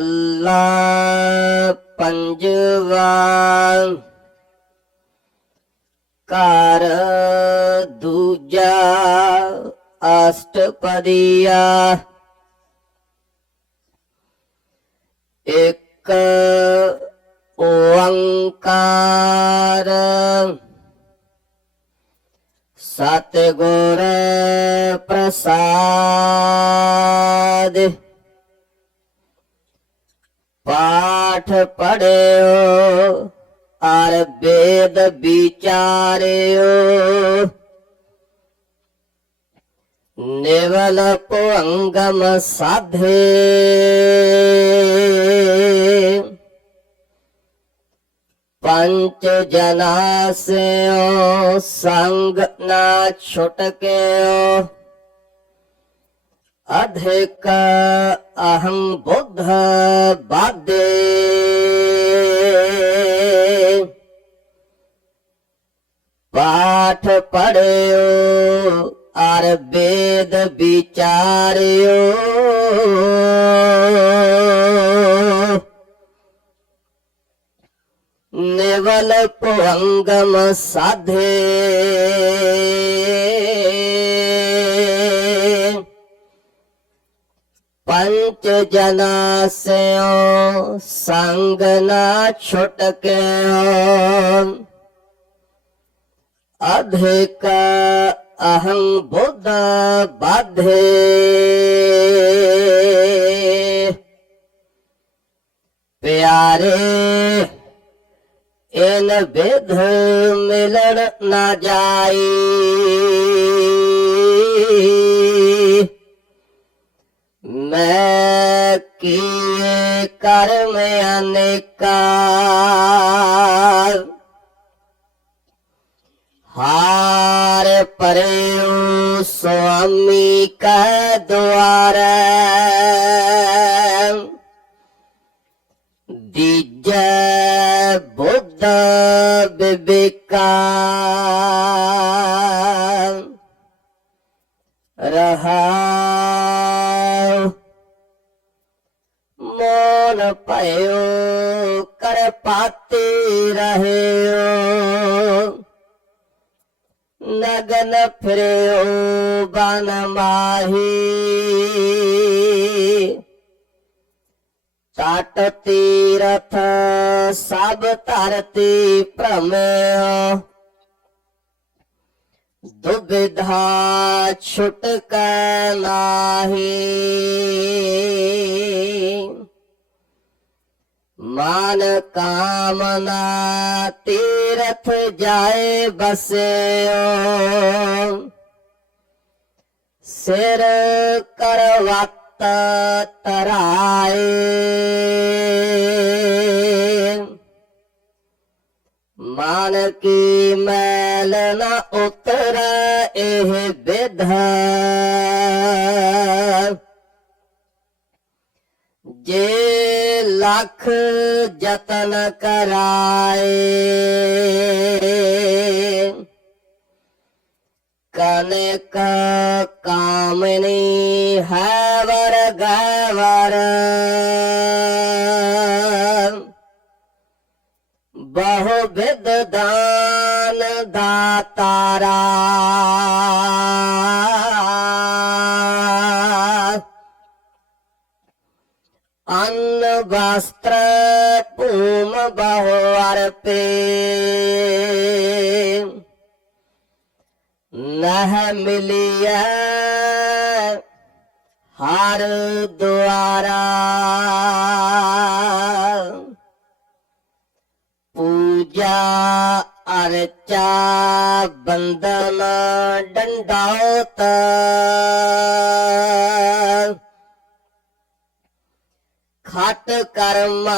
ਮਹੱਲਾ ਪੰਜਵਾ ਘਰ ਦੂਜਾ ਅਸ਼ਟਪਦੀਆ। ਇੱਕ ਓੰਕਾਰ। ਸਤਿਗੁਰ ਪ੍ਰਸਾਦ। ਪਾਠ ਪੜਿਓ ਅਰ ਵੇਦ ਵਿਚਾਰਿਓ। ਨਿਵਲ ਅੰਗਮ ਸਾਧੇ। ਪੰਚ ਜਨਾ ਸਿਓ ਸੰਗ ਨਾ ਛੁਟਕਿਓ। ਅਧਿਕ ਅਹੰ ਬੁੱਧ ਬਾਦੇ। ਪਾਠ ਪੜਿਓ ਅਰ ਵੇਦ ਵਿਚਾਰਿਓ। ਨਿਵਲ ਪੁੰਗਮ ਸਾਧੇ। ਪੰਚ ਜਨਾ ਸਿਓ ਸੰਗ ਨਾ ਛੁਟਕਿਓ ਅਧਿਕ ਅਹੰ ਬੁੱਧ ਬਾਧੇ ਪਿਆਰੇ ਇਨ ਵਿਧ ਮਿਲਣ ਨਾ ਜਾਈ ਮੈਂ ਕੀਏ ਕਰਮ ਅਨੇਕਾ? ਹਾਰ ਪਰਿਉ ਸੁਆਮੀ ਕੈ ਦੁਆਰੈ। ਦੀਜੈ ਬੁੱਧ ਬਿਬੇਕਾ। ਫਿਰਿਓ ਬਨ ਮਾਹੀ। ਟਟ ਤੀਰਥ ਸਭ ਧਰਤੀ ਭ੍ਰਮਿਓ। ਦੁਬਿਧਾ ਛੁਟਕ ਨਾਹੀ। ਮਨ ਕਾਮਨਾ, ਤੀਰਥ ਜਾਏ ਬਸਿਓ। ਸਿਰ ਕਰਵਤ ਤਰਾਏ। ਮਨ ਕੀ ਮੈਲ ਨ ਉਤਰ, ਇਹ ਵਿਧ ਜੇ ਲੱਖ ਜਤਨ ਕਰਾਏ। ਕਨਕ ਕਾਮਨੀ ਹੈ ਵਰ ਗਵਰ। ਬਹੁ ਵਿਦ ਦਾਨ ਦਾਤਾਰਾ। ਅੰਨ ਵਸਤਰ ਭੂਮ ਬਹੁ ਅਰਪੇ ਨਹ ਮਿਲਿਆ ਹਰ ਦੁਆਰਾ ਪੂਜਾ ਅਰਚਾ ਬੰਦਨ ਡੰਡਾਉਤ ਖਟ ਕਰਮਾ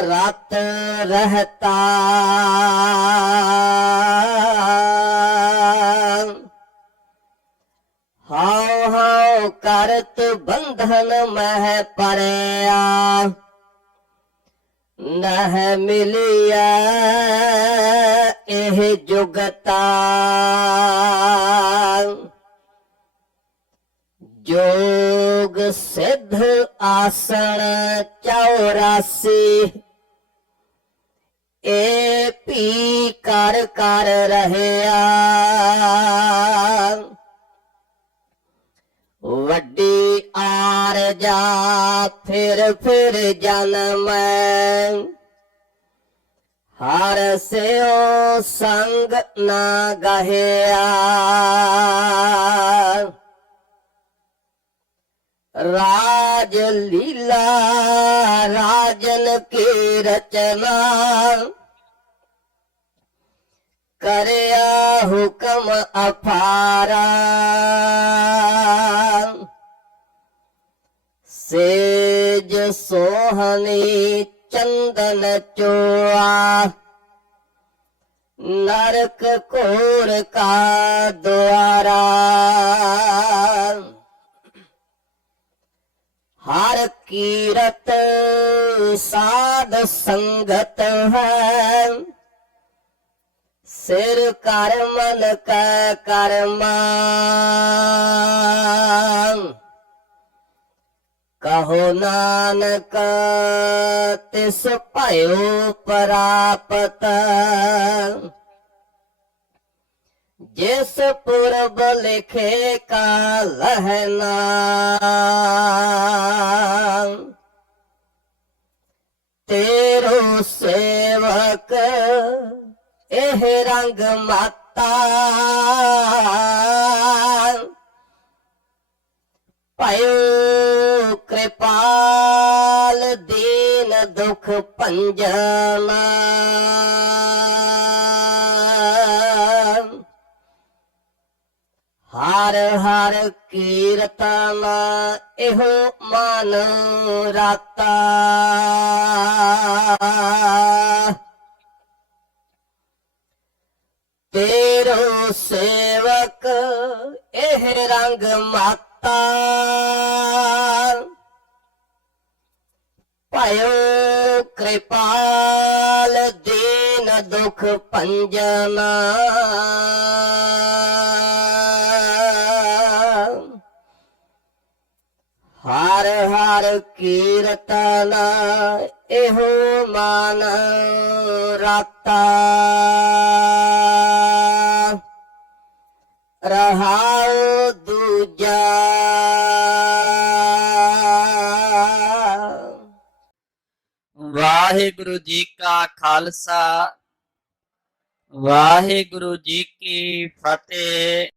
ਰਤ ਰਹਤਾ। ਹਾਉ ਹਾਉ ਕਰਤ ਬੰਧਨ ਮਹਿ ਪਰਿਆ ਨਹ ਮਿਲਿਆ ਇਹ ਜੁਗਤਾ। ਜੋਗ ਸਿੱਧ ਆਸਣ 84 ਏ ਪੀ ਕਰ ਕਰ ਰਹਿਆ। ਵੱਡੀ ਆਰ ਜਾ ਫਿਰ ਫਿਰ ਜਨਮ। ਹਰ ਸਿਓ ਸੰਗ ਨਾ ਗਹਿਆ। ਰਾਜ ਲੀਲਾ, ਰਾਜਨ ਕੀ ਰਚਨਾ? ਕਰਿਆ ਹੁਕਮ ਅਫਾਰਾ ਸੇਜ ਸੋਹਣੀ ਚੰਦਨ ਚੋਆ। ਨਰਕ ਕੋਰ ਕਾ ਦੁਆਰਾ। ਹਰ ਕੀਰਤ ਸਾਧ ਸੰਗਤ ਹੈ। ਸਿਰ ਕਰ ਮਨ ਕੈ ਕਰਮਾ ਕਹੋ ਨਾਨਕ, ਤਿਸ ਭਇਓ ਪ੍ਰਾਪਤ। ਜਿਸ ਪੁਰਬ ਲਿਖੇ ਕਾ ਲਹਿਨਾ ਤੇਰੋ ਸੇਵਕ ਇਹ ਰੰਗ ਮਾਤਾ, ਭਇਓ ਕਿਰਪਾਲ ਦੀਨ ਦੁਖ ਭੰਜਨਾ। ਹਰ ਹਰ ਕੀਰਤਨ ਇਹੋ ਮਨ ਰਾਤਾ। ਤੇਰੋ ਸੇਵਕ ਇਹ ਰੰਗ ਮਾਤਾ। ਭਇਓ ਕਿਰਪਾਲ ਦੀਨ ਦੁਖ ਭੰਜਨਾ। ਹਰ ਹਰ ਕੀਰਤਨ ਇਹੋ ਮਨ ਰਾਤਾ। ਰਹਾਉ ਦੂਜਾ। ਵਾਹਿਗੁਰੂ ਜੀ ਕਾ ਖਾਲਸਾ। ਵਾਹਿਗੁਰੂ ਜੀ ਕੀ ਫਤਿਹ।